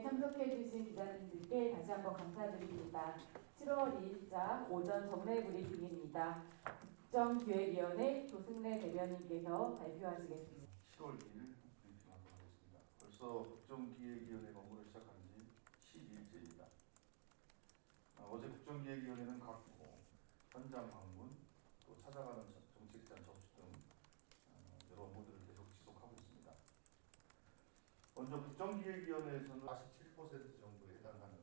브리핑에 참석해주신 기자님들께 다시 한번 감사드립니다. 7월 2일자 오전 정례 브리핑입니다. 국정기획위원회 조승래 대변인께서 발표하시겠습니다. 10월 2일 브리핑하도록 하겠습니다. 벌써 국정기획위원회 업무를 시작한 지 12일째입니다. 어제 국정기획위원회는 각 현장 방문, 또 찾아가는 정책 제안 접수 등 여러 업무들을 계속 지속하고 있습니다. 먼저 국정기획위원회에서는 47% 정도에 해당하는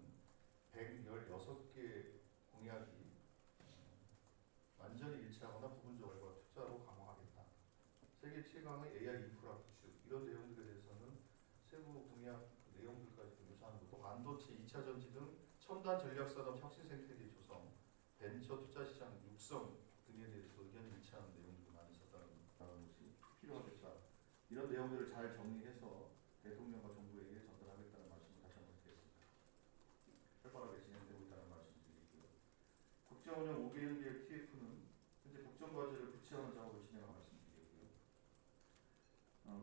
116개 공약이 완전히 일치하거나 부분적으로 투자로 강화하겠다. 세계 최강의 AI 인프라 구축 이런 내용들에 대해서는 세부 공약 내용들까지 유사한 것도 반도체 2차 전지 등 첨단 전략산업 혁신 생태계 조성, 벤처 투자 시장 육성 등에 대해서 의견이 일치하는 내용들이 많이 있었다는 것이 필요하겠다. 이런 내용들을 잘 정리해서 대통령과 정부에게 전달하겠다는 말씀을 다시 한번 드리겠습니다. 활발하게 진행되고 있다는 말씀드리고요. 국정운영 5개년 계획 TF는 현재 국정과제를 구체화하는 작업을 진행하는 말씀드리고요.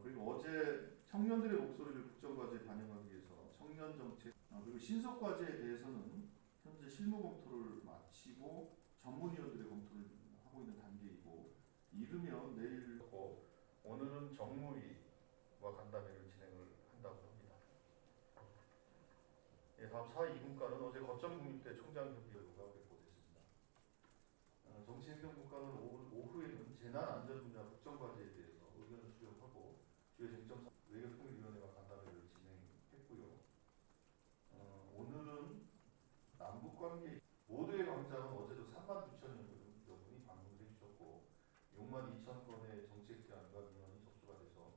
그리고 어제 청년들의 목소리를 국정과제에 반영하기 위해서 청년 정책 그리고 신속과제에 대해서는 현재 실무 검토를 마치고 전문위원들의 검토를 하고 있는 단계이고 이르면 내일 오늘은 정무위와 간담회를 진행을 한다고 합니다. 다음 4위 분과는 어제 거점 국립대 총장협의회가 배포됐습니다. 정치행정분과는 오후에는 재난안전 분야 국정과제에 대해서 의견을 수렴하고 주요 쟁점 외교통일위원회와 간담회를 진행했고요. 오늘은 남북관계 모두의 광장은 어제도 39,000여분이 방문을 해주셨고 62,000건의 정책 제안과 민원이 접수가 돼서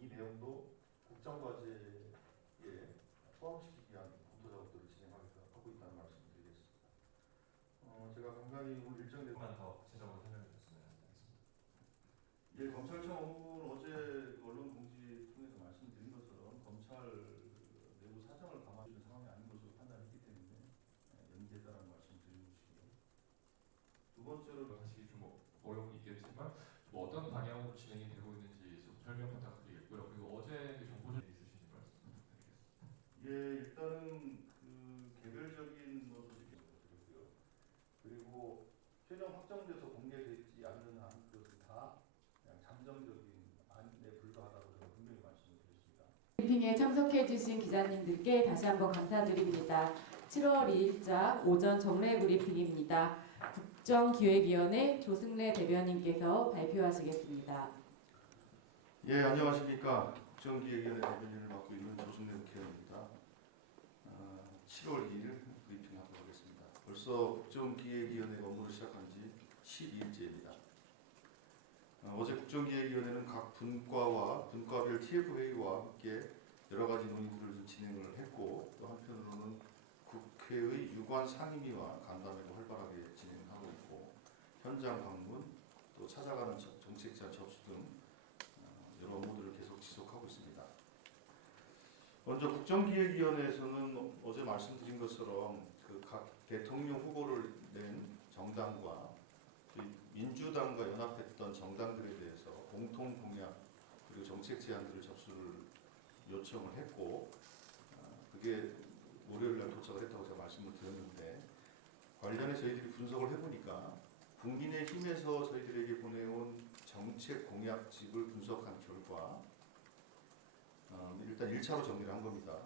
이 내용도 국정과제에 포함시키기 위한 검토 작업들을 진행하고 있다는 말씀을 드리겠습니다. 제가 간간히 오늘 일정대로 더 구체적으로 설명해 주셨으면 하겠습니다. 예, 검찰청 업무는 어제 언론 공지 통해서 말씀드린 것처럼 검찰 내부 사정을 감안하는 상황이 아닌 것으로 판단했기 때문에 연기했다는 말씀 드리고 싶고요. 두 번째로 사실 좀 어려움이 있겠지만 좀 어떤 방향으로 진행이 되고 있는지 좀 설명 부탁드리겠고요. 그리고 어제 정보전 있으신지 말씀 부탁드리겠습니다. 예, 일단은 그 개별적인 것을 드렸고요. 그리고 최종 확정돼서 공개되지 않는 것은 다 그냥 잠정적인 안에 불과하다고 저는 분명히 말씀을 드렸습니다. 브리핑에 참석해주신 기자님들께 다시 한번 감사드립니다. 7월 2일자 오전 정례 브리핑입니다. 국정기획위원회 조승래 대변인께서 발표하시겠습니다. 예, 안녕하십니까. 국정기획위원회 대변인을 맡고 있는 조승래 국회의원입니다. 7월 2일 브리핑하도록 하겠습니다. 벌써 국정기획위원회 업무를 시작한 지 12일째입니다. 어제 국정기획위원회는 각 분과와 분과별 TF회의와 함께 여러 가지 논의들을 진행을 했고 또 한편으로는 국회의 유관 상임위와 간담회도 활발하게 진행하고 있고 현장 방문 또 찾아가는 정책 제안 접수 등 여러 업무들을 계속 지속하고 있습니다. 먼저 국정기획위원회에서는 어제 말씀드린 것처럼 그 각 대통령 후보를 낸 정당과 민주당과 연합했던 정당들에 대해서 공통 공약 그리고 정책 제안들을 접수를 요청을 했고 그게 월요일날 도착을 했다고 제가 말씀을 드렸는데 관련해 저희들이 분석을 해보니까 국민의힘에서 저희들에게 보내온 정책 공약집을 분석한 결과 일단 1차로 정리를 한 겁니다.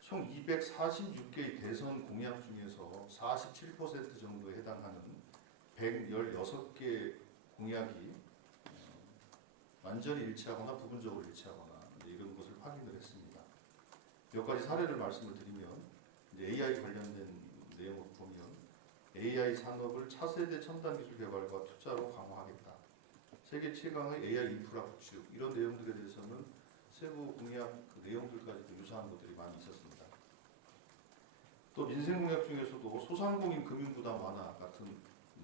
총 246개의 대선 공약 중에서 47% 정도에 해당하는 116개 공약이 완전히 일치하거나 부분적으로 일치하거나 이런 것을 확인을 했습니다. 몇 가지 사례를 말씀을 드리면 AI 관련된 내용을 보면 AI 산업을 차세대 첨단 기술 개발과 투자로 강화하겠다. 세계 최강의 AI 인프라 구축 이런 내용들에 대해서는 세부 공약 내용들까지도 유사한 것들이 많이 있었습니다. 또 민생 공약 중에서도 소상공인 금융부담 완화 같은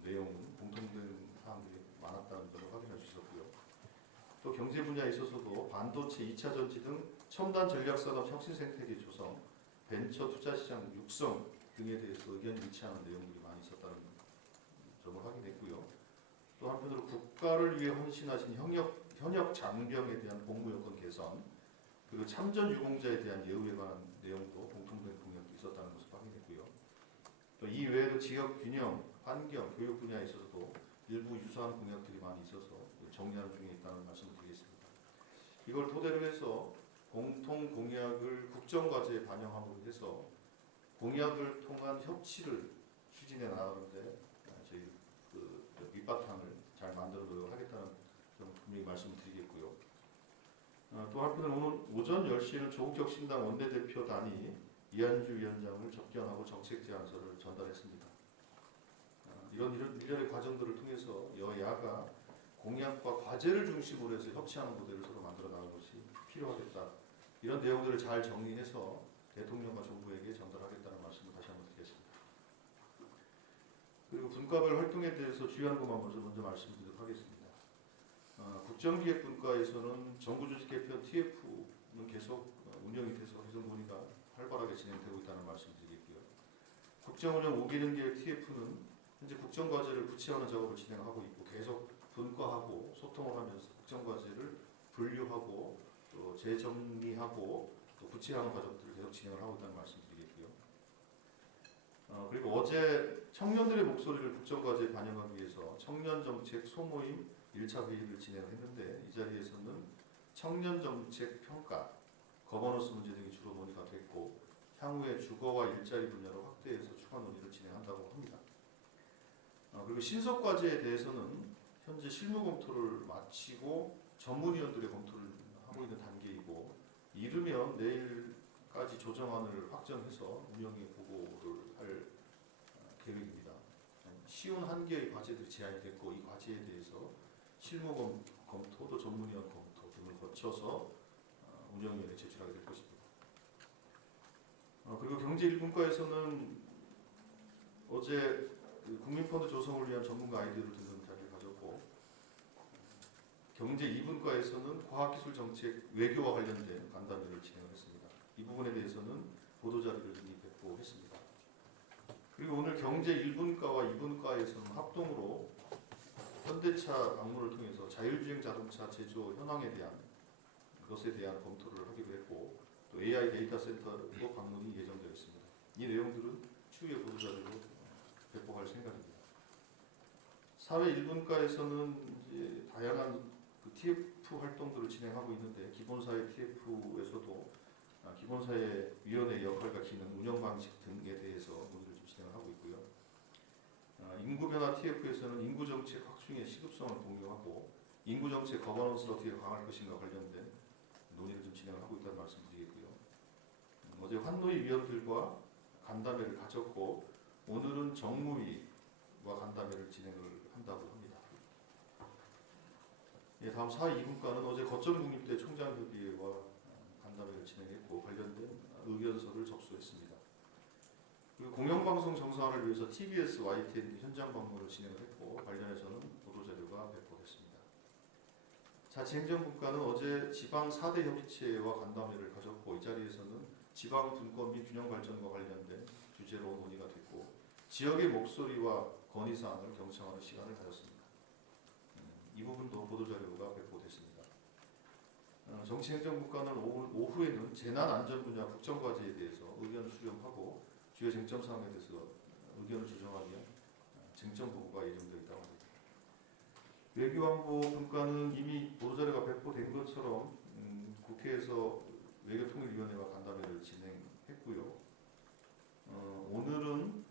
내용은 공통된 사항들이 많았다는 것을 확인할 수 있었고요. 또 경제 분야에 있어서도 반도체 2차 전지 등 첨단 전략산업 혁신 생태계 조성, 벤처 투자 시장 육성 등에 대해서 의견이 일치하는 내용들이 많이 있었다는 점을 확인했고요. 또 한편으로 국가를 위해 헌신하신 현역 장병에 대한 복무 여건 개선, 그리고 참전 유공자에 대한 예우에 관한 이 외에도 지역 균형, 환경, 교육 분야에 있어서도 일부 유사한 공약들이 많이 있어서 정리하는 중에 있다는 말씀을 드리겠습니다. 이걸 토대로 해서 공통 공약을 국정과제에 반영함으로 해서 공약을 통한 협치를 추진해 나가는데 저희 그 밑바탕을 잘 만들어 노력하겠다는 점 분명히 말씀을 드리겠고요. 또 한편으로 오늘 오전 10시에는 조국혁신당 원내대표단이 이한주 위원장을 접견하고 정책 제안서를 전달했습니다. 이런 일련의 과정들을 통해서 여야가 공약과 과제를 중심으로 해서 협치하는 모델을 서로 만들어 나가는 것이 필요하겠다. 이런 내용들을 잘 정리해서 대통령과 정부에게 전달하겠다는 말씀을 다시 한번 드리겠습니다. 그리고 분과별 활동에 대해서 주요한 것만 먼저 말씀드리도록 하겠습니다. 국정기획분과에서는 정부조직 개편 TF는 계속 운영이 돼서 개선 논의가 활발하게 진행되고 있다는 말씀드리겠고요. 국정운영 5기능 계획 TF는 현재 국정과제를 구체화하는 작업을 진행하고 있고 계속 분과하고 소통을 하면서 국정과제를 분류하고 또 재정리하고 또 구체화하는 과정들을 계속 진행을 하고 있다는 말씀드리겠고요. 그리고 어제 청년들의 목소리를 국정과제에 반영하기 위해서 청년정책 소모임 1차 회의를 진행했는데 이 자리에서는 청년정책 평가, 거버넌스 문제 등이 주로 논의가 됐고 향후에 주거와 일자리 분야로 확대해서 추가 논의를 진행한다고 합니다. 그리고 신속과제에 대해서는 현재 실무 검토를 마치고 전문위원들의 검토를 하고 있는 단계이고 이르면 내일까지 조정안을 확정해서 운영에 보고를 할 계획입니다. 쉬운 한 개의 과제들이 제안이 됐고 이 과제에 대해서 실무 검토 또 전문위원 검토 등을 거쳐서 운영위원회에 제출하게 될 것입니다. 그리고 경제 1분과에서는 어제 국민펀드 조성을 위한 전문가 아이디어를 듣는 자리를 가졌고 경제 2분과에서는 과학기술 정책 외교와 관련된 간담회를 진행을 했습니다. 이 부분에 대해서는 보도자료를 이미 배포했습니다. 그리고 오늘 경제 1분과와 2분과에서는 합동으로 현대차 방문을 통해서 자율주행 자동차 제조 현황에 대한 것에 대한 검토를 하기로 했고 또 AI 데이터 센터도 방문이 예정되어 있습니다. 이 내용들은 추후에 보도자료로 배포할 생각입니다. 사회 1분과에서는 이제 다양한 그 TF 활동들을 진행하고 있는데 기본사회 TF에서도 기본사회 위원회 역할과 기능, 운영 방식 등에 대해서 논의를 좀 진행을 하고 있고요. 인구변화 TF에서는 인구정책 확충의 시급성을 공유하고 인구정책 거버넌스를 어떻게 강화할 것인가 관련된 논의를 좀 진행을 하고 있다는 말씀드리겠고요. 어제 환노위 위원들과 간담회를 가졌고 오늘은 정무위와 간담회를 진행을 한다고 합니다. 예, 다음 4, 2분과는 어제 거점국립대 총장협의회와 간담회를 진행했고 관련된 의견서를 접수했습니다. 그리고 공영방송 정상화를 위해서 TBS, YTN 현장 방문을 진행을 했고 관련해서는 보도자료가 배포됐습니다. 자치행정분과는 어제 지방 4대 협의체와 간담회를 가졌고 이 자리에서는 지방 분권 및 균형 발전과 관련된 주제로 논의가 됐고 지역의 목소리와 건의사항을 경청하는 시간을 가졌습니다. 이 부분도 보도자료가 배포됐습니다. 정치행정분과는 오후에는 재난안전 분야 국정과제에 대해서 의견을 수렴하고 주요 쟁점 사항에 대해서 의견을 조정하기 위한 쟁점 보고가 예정되어 있다고 합니다. 외교안보 분과는 이미 보도자료가 배포된 것처럼 국회에서 외교통일위원회와 간담회를 진행했고요. 오늘은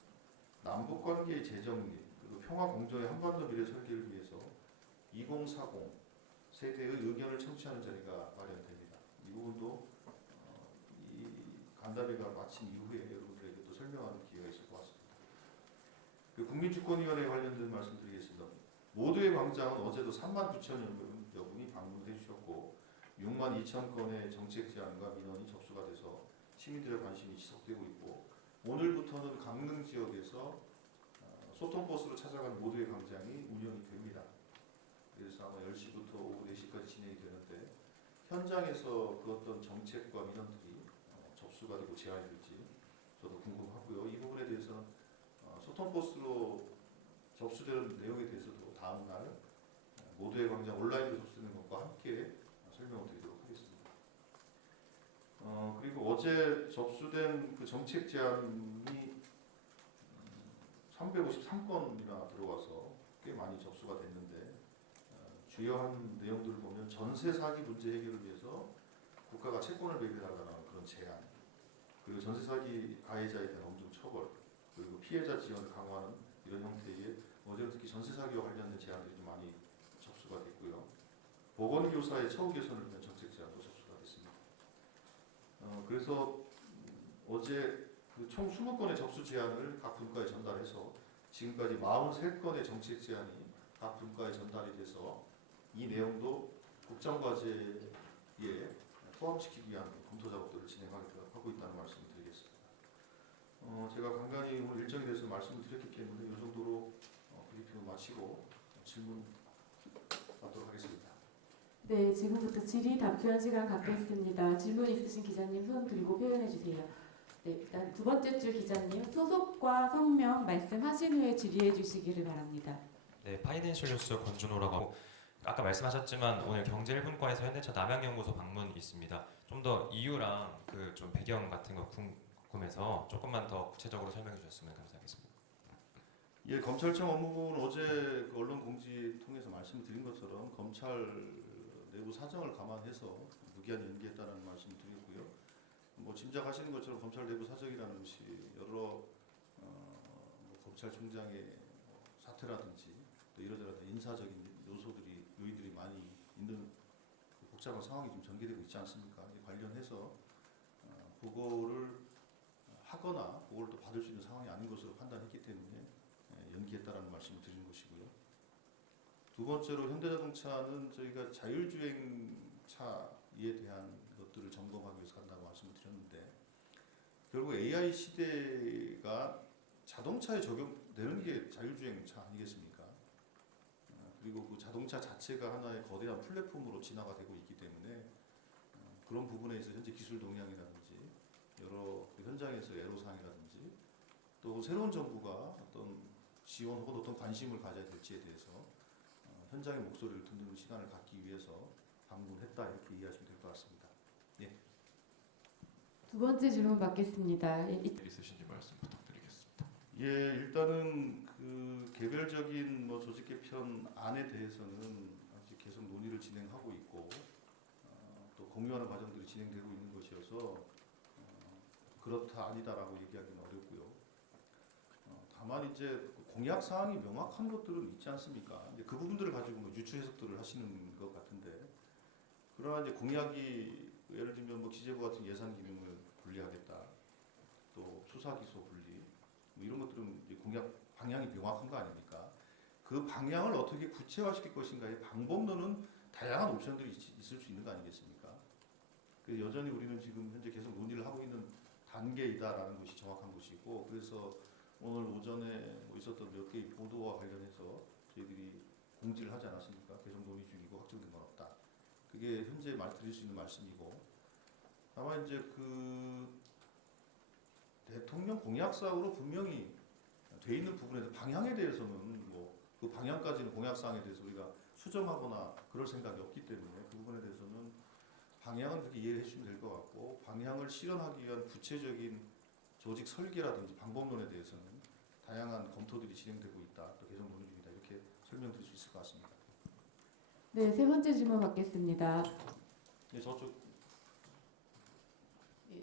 남북관계의 재정립 그리고 평화공조의 한반도 미래 설계를 위해서 2040 세대의 의견을 청취하는 자리가 마련됩니다. 이 부분도 이 간담회가 마친 이후에 여러분들에게 또 설명하는 기회가 있을 것 같습니다. 그 국민주권위원회 관련된 말씀드리겠습니다. 모두의 광장은 어제도 39,000여 분이 방문해 주셨고 62,000건의 정책 제안과 민원이 접수가 돼서 시민들의 관심이 지속되고 있고 오늘부터는 강릉 지역에서 소통버스로 찾아가는 모두의 광장이 운영이 됩니다. 그래서 아마 10시부터 오후 4시까지 진행이 되는데 현장에서 그 어떤 정책과 민원들이 접수가 되고 제안이 될지 저도 궁금하고요. 이 부분에 대해서는 소통버스로 접수되는 내용에 대해서도 다음날 모두의 광장 온라인으로 접수되는 것과 함께 설명을 드리도록 하겠습니다. 그리고 어제 접수된 그 정책 제안이 353건이나 들어와서 꽤 많이 접수가 됐는데 주요한 내용들을 보면 전세 사기 문제 해결을 위해서 국가가 채권을 배분하라는 그런 제안, 그리고 전세 사기 가해자에 대한 엄중 처벌, 그리고 피해자 지원을 강화하는 이런 형태의 어제는 특히 전세 사기와 관련된 제안들이 좀 많이 접수가 됐고요. 보건교사의 처우 개선을 위한 정책 제안도 접수가 됐습니다. 그래서 어제 총 20건의 접수 제안을 각 분과에 전달해서 지금까지 43건의 정책 제안이 각 분과에 전달이 돼서 이 내용도 국정과제에 포함시키기 위한 검토 작업들을 진행하고 있다는 말씀을 드리겠습니다. 제가 간간히 오늘 일정에 대해서 말씀을 드렸기 때문에 이 정도로 브리핑을 마치고 질문 받도록 하겠습니다. 네, 지금부터 질의 답변 시간 갖겠습니다. 질문 있으신 기자님 손 들고 표현해 주세요. 네, 일단 두 번째 줄 기자님 소속과 성명 말씀하신 후에 질의해 주시기를 바랍니다. 네, 파이낸셜 뉴스 권준호라고 하고 아까 말씀하셨지만 오늘 경제 1분과에서 현대차 남양연구소 방문이 있습니다. 좀 더 이유랑 그 좀 배경 같은 거 궁금해서 조금만 더 구체적으로 설명해 주셨으면 감사하겠습니다. 예, 검찰청 업무부는 어제 그 언론 공지 통해서 말씀드린 것처럼 검찰 내부 사정을 감안해서 무기한 연기했다는 말씀을 드렸고요. 뭐 짐작하시는 것처럼 검찰 내부 사정이라는 것이 여러 뭐 검찰총장의 사퇴라든지 또 이러저러 인사적인 요인들이 많이 있는 복잡한 상황이 좀 전개되고 있지 않습니까? 이 관련해서 보고를 하거나 보고를 또 받을 수 있는 상황이 아닌 것으로 판단했기 때문에 연기했다라는 말씀을 드리는 것이고요. 두 번째로 현대자동차는 저희가 자율주행차에 대한 것들을 점검하기 위해서 간다고 말씀을 드렸는데 결국 AI 시대가 자동차에 적용되는 게 자율주행차 아니겠습니까? 그리고 그 자동차 자체가 하나의 거대한 플랫폼으로 진화가 되고 있기 때문에 그런 부분에 있어서 현재 기술 동향이라든지 여러 그 현장에서의 애로사항이라든지 또 새로운 정부가 어떤 지원 혹은 어떤 관심을 가져야 될지에 대해서 현장의 목소리를 듣는 시간을 갖기 위해서 방문했다 이렇게 이해하시면 될 것 같습니다. 예. 두 번째 질문 받겠습니다. 있으신지 말씀 부탁드리겠습니다. 예, 일단은 그 개별적인 뭐 조직 개편 안에 대해서는 아직 계속 논의를 진행하고 있고 또 공유하는 과정들이 진행되고 있는 것이어서 그렇다 아니다라고 얘기하기는 어렵고요. 다만 이제 공약 사항이 명확한 것들은 있지 않습니까? 이제 그 부분들을 가지고 뭐 유추 해석들을 하시는 것 같은데 그러나 이제 공약이 예를 들면 뭐 기재부 같은 예산 기능을 분리하겠다, 또 수사 기소 분리 뭐 이런 것들은 이제 공약 방향이 명확한 거 아닙니까? 그 방향을 어떻게 구체화시킬 것인가의 방법론은 다양한 옵션들이 있을 수 있는 거 아니겠습니까? 그래서 여전히 우리는 지금 현재 계속 논의를 하고 있는 단계이다라는 것이 정확한 것이고 그래서 오늘 오전에 뭐 있었던 몇 개의 보도와 관련해서 저희들이 공지를 하지 않았습니까? 계속 논의 중이고 확정된 건 없다. 그게 현재 드릴 수 있는 말씀이고 다만 이제 그 대통령 공약사항으로 분명히 돼 있는 부분에서 방향에 대해서는 뭐 그 방향까지는 공약사항에 대해서 우리가 수정하거나 그럴 생각이 없기 때문에 그 부분에 대해서는 방향은 그렇게 이해해 주시면 될 것 같고 방향을 실현하기 위한 구체적인 조직 설계라든지 방법론에 대해서는 다양한 검토들이 진행되고 있다. 또 계속 논의 중이다. 이렇게 설명드릴 수 있을 것 같습니다. 네, 세 번째 질문 받겠습니다. 네, 저쪽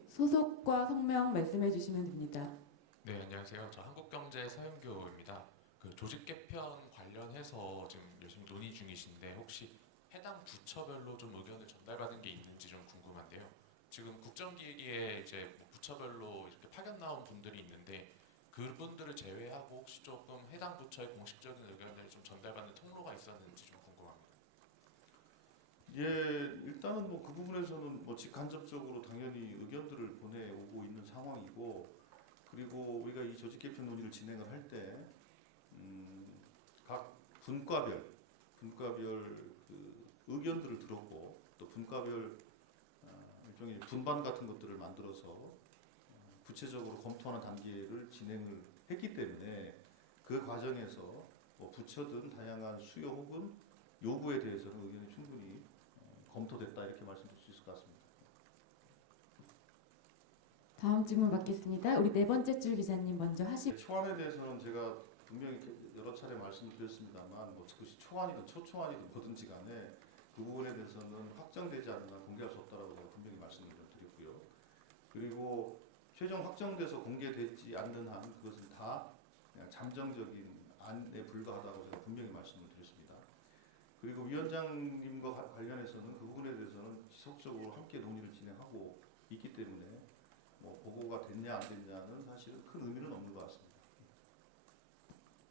소속과 성명 말씀해 주시면 됩니다. 네, 안녕하세요. 저 한국경제 서영교입니다. 그 조직 개편 관련해서 지금 열심히 논의 중이신데 혹시 해당 부처별로 좀 의견을 전달받은 게 있는지 좀 궁금한데요. 지금 국정기획위에 이제 뭐 부처별로 이렇게 파견 나온 분들이 있는데 그분들을 제외하고 혹시 조금 해당 부처의 공식적인 의견을 좀 전달받는 통로가 있었는지 좀 궁금합니다. 예, 일단은 뭐 그 부분에서는 뭐 직간접적으로 당연히 의견들을 보내오고 있는 상황이고 그리고 우리가 이 조직 개편 논의를 진행을 할 때 각 분과별 그 의견들을 들었고 또 분과별 일종의 분반 같은 것들을 만들어서 구체적으로 검토하는 단계를 진행을 했기 때문에 그 과정에서 뭐 부처든 다양한 수요 혹은 요구에 대해서는 의견이 충분히 검토됐다 이렇게 말씀드릴 수 있을 것 같습니다. 다음 질문 받겠습니다. 우리 네 번째 줄 기자님 먼저 하시. 초안에 대해서는 제가 분명히 여러 차례 말씀드렸습니다만 뭐 그것이 초안이든 초초안이든 뭐든지 간에 그 부분에 대해서는 확정되지 않는 한 공개할 수 없다라고 제가 분명히 말씀을 드렸고요. 그리고 최종 확정돼서 공개되지 않는 한 그것은 다 그냥 잠정적인 안에 불과하다고 제가 분명히 말씀을 드렸습니다. 그리고 위원장님과 관련해서는 그 부분에 대해서는 지속적으로 함께 논의를 진행하고 있기 때문에 뭐 보고가 됐냐 안 됐냐는 사실은 큰 의미는 없는 것 같습니다.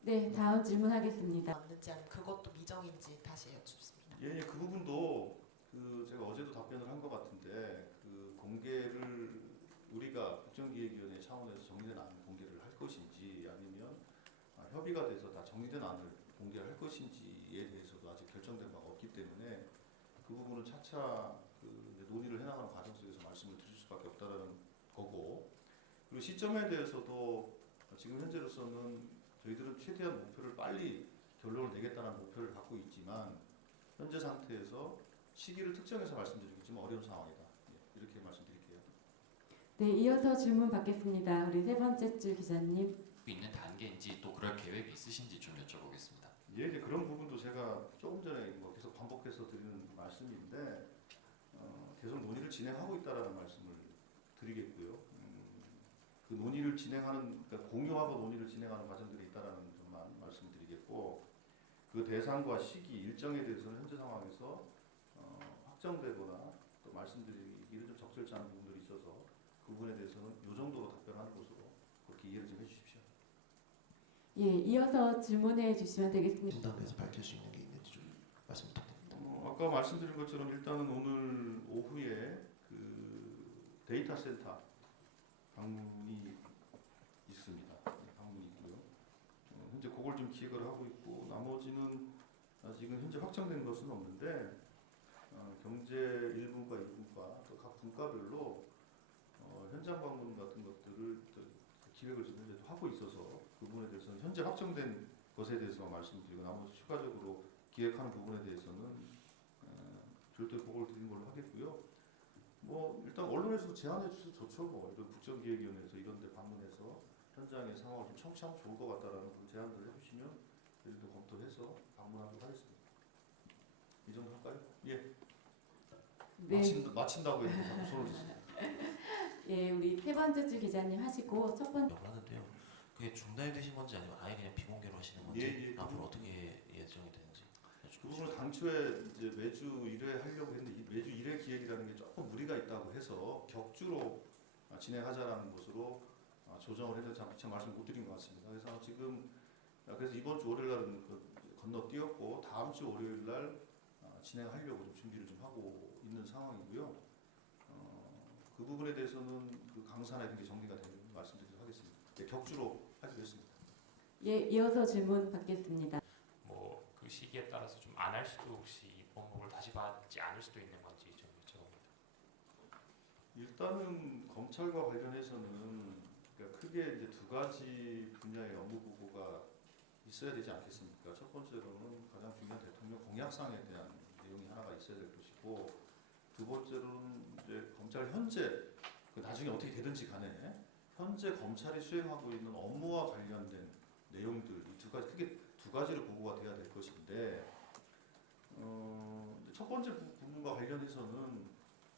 네, 다음 질문하겠습니다. 맞는지 아니면 그것도 미정인지 다시 여쭙습니다. 예, 그 부분도 제가 어제도 답변을 한 것 같은데 그 공개를 우리가 국정기획위원회 차원에서 정리된 안을 공개를 할 것인지 아니면 협의가 돼서 다 정리된 안을 공개를 할 것인지에 대해서도 아직 결정된 바가 없기 때문에 그 부분은 차차 이제 논의를 해나가는 과정 속에서 말씀을 드릴 수밖에 없다라는 거고, 그리고 시점에 대해서도 지금 현재로서는 저희들은 최대한 목표를 빨리 결론을 내겠다는 목표를 갖고 있지만 현재 상태에서 시기를 특정해서 말씀드리기 좀 어려운 상황이다. 예, 이렇게 말씀드릴게요. 네, 이어서 질문 받겠습니다. 우리 세 번째 줄 기자님. 있는 단계인지 또 그럴 계획이 있으신지 좀 여쭤보겠습니다. 예, 이제 그런 부분도 제가 조금 전에 뭐 계속 반복해서 드리는 말씀인데 계속 논의를 진행하고 있다라는 말씀을 드리겠고요. 그 논의를 진행하는, 그러니까 공유하고 논의를 진행하는 과정들이 있다라는 점만 말씀드리겠고, 그 대상과 시기, 일정에 대해서는 현재 상황에서 확정되거나 또 말씀드리기를 좀 적절치 않은 부분들이 있어서 그 부분에 대해서는 이 정도로 답변하는 것으로 그렇게 이해를 좀 해주십시오. 예, 이어서 질문해 주시면 되겠습니다. 진담에서 밝힐 수 있는 게 있는지 좀 말씀 부탁드립니다. 아까 말씀드린 것처럼 일단은 오늘 오후에 그 데이터 센터 방문이 있습니다. 방문이 있고요. 현재 그걸 좀 기획을 하고 있고, 나머지는 아직은 현재 확정된 것은 없는데 경제 1분과 2분과 또 각 분과별로 현장 방문 같은 것들을 또 기획을 지금 현재 하고 있어서 그 부분에 대해서는 현재 확정된 것에 대해서만 말씀드리고, 나머지 추가적으로 기획하는 부분에 대해서는 별도의 보고를 드리는 걸로 하겠고요. 뭐 일단 언론에서도 제안해 주셔서 좋죠. 뭐 이런 국정기획위원회에서 이런 데 방문해서 현장의 상황을 좀 청취하면 좋을 것 같다라는 그런 제안들을 해주시면 저희도 검토해서 방문하도록 하겠습니다. 이 정도 할까요? 예. 네, 마친다고 해서 자꾸 손을 드십니다. 예, 우리 세 번째 줄 기자님 하시고 첫 번째. 하는데요. 그게 중단이 되신 건지 아니면 아예 그냥 비공개로 하시는 건지 예, 앞으로 어떻게 예정이 되는지 그 부분은 당초에 이제 매주 1회 하려고 했는데 이 매주 1회 기획이라는 게 조금 무리가 있다고 해서 격주로 진행하자라는 것으로 조정을 해서 참 말씀 못 드린 것 같습니다. 그래서 지금 그래서 이번 주 월요일 날은 건너뛰었고 다음 주 월요일 날 진행하려고 좀 준비를 좀 하고 있는 상황이고요. 그 부분에 대해서는 그 강산에 이렇게 정리가 되는 말씀드리도록 하겠습니다. 네, 격주로 하기로 했습니다. 예, 이어서 질문 받겠습니다. 뭐 그 시기에 따라서 좀 안 할 수도 혹시 이 번복을 다시 받지 않을 수도 있는 건지 좀 여쭤봅니다. 일단은 검찰과 관련해서는 그러니까 크게 이제 두 가지 분야의 업무 보고가 있어야 되지 않겠습니까? 첫 번째로는 가장 중요한 대통령 공약상에 대한 내용이 하나가 있어야 될 것이고, 두 번째로는 이제 검찰 현재 나중에 어떻게 되든지 간에 현재 검찰이 수행하고 있는 업무와 관련된 내용들, 이 두 가지 크게 두 가지로 보고가 돼야 될 것인데, 첫 번째 부분과 관련해서는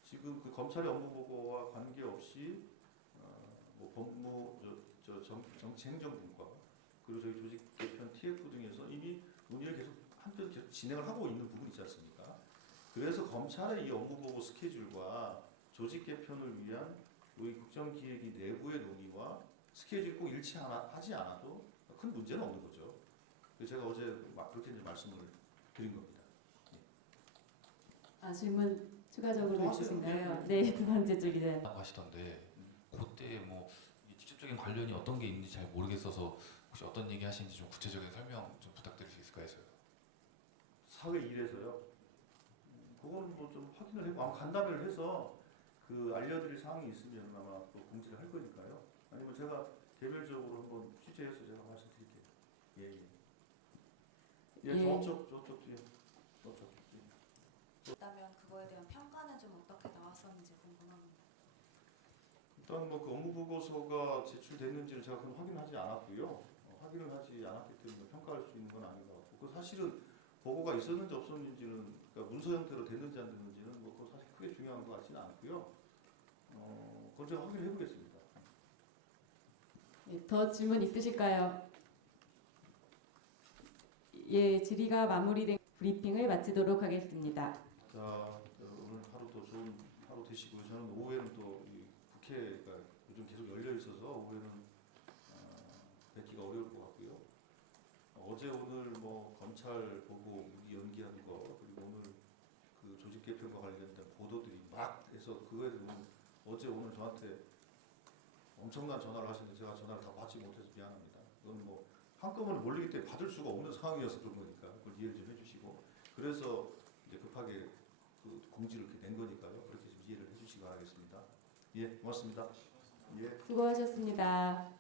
지금 그 검찰의 업무 보고와 관계없이 뭐 법무 정치행정분과 그리고 저희 조직 개편 TF 등에서 이미 논의를 계속 한편 계속 진행을 하고 있는 부분이 있지 않습니까? 그래서 검찰의 이 업무 보고 스케줄과 조직 개편을 위한 우리 국정기획위 내부의 논의와 스케줄이 꼭 일치하지 않아도 큰 문제는 없는 거죠. 그래서 제가 어제 그렇게 이제 말씀을 드린 겁니다. 질문 추가적으로 또 있으신가요? 하세요. 네, 두 번째 줄 기자님. 하시던데 그때 뭐 직접적인 관련이 어떤 게 있는지 잘 모르겠어서 혹시 어떤 얘기 하시는지 좀 구체적인 설명 좀 부탁드릴 수 있을까요? 해서요. 사회 일에서요. 그거는 뭐 좀 확인을 해고 아마 간담회를 해서 그 알려드릴 사항이 있으면 아마 또 공지를 할 거니까요. 아니면 제가 개별적으로 한번 취재해서 제가 말씀드릴게요. 예. 예. 저쪽 뒤에. 저쪽. 있다면 그거에 대한 평가는 좀 어떻게 나왔었는지 궁금합니다. 일단 뭐 그 업무 보고서가 제출됐는지를 제가 그건 확인하지 않았고요. 확인을 하지 않았기 때문에 평가할 수 있는 건 아닌 것 같고, 그 사실은 보고가 있었는지 없었는지는, 그러니까 문서 형태로 됐는지 안 됐는지는 뭐 그거 사실 크게 중요한 것 같지는 않고요. 그건 제가 확인해 보겠습니다. 네, 더 질문 있으실까요? 예, 질의가 마무리된 브리핑을 마치도록 하겠습니다. 자, 오늘 하루도 좋은 하루 되시고요. 저는 오후에는 또 이 국회가 요즘 계속 열려 있어서 오후에는 뵙기가 어려울 것 같고요. 어제 오늘 뭐 검찰 보고 무기 연기한 거, 그리고 오늘 그 조직 개편과 관련된 보도들이 막 해서 그거에 대해서 어제 오늘 저한테 엄청난 전화를 하시는데 제가 전화를 다 받지 못해서 미안합니다. 그건 뭐 한꺼번에 몰리기 때문에 받을 수가 없는 상황이어서 그런 거니까 그걸 이해를 좀 해주시고, 그래서 이제 급하게 그 공지를 이렇게 낸 거니까요. 그렇게 좀 이해를 해주시기 바라겠습니다. 예, 고맙습니다. 예. 수고하셨습니다.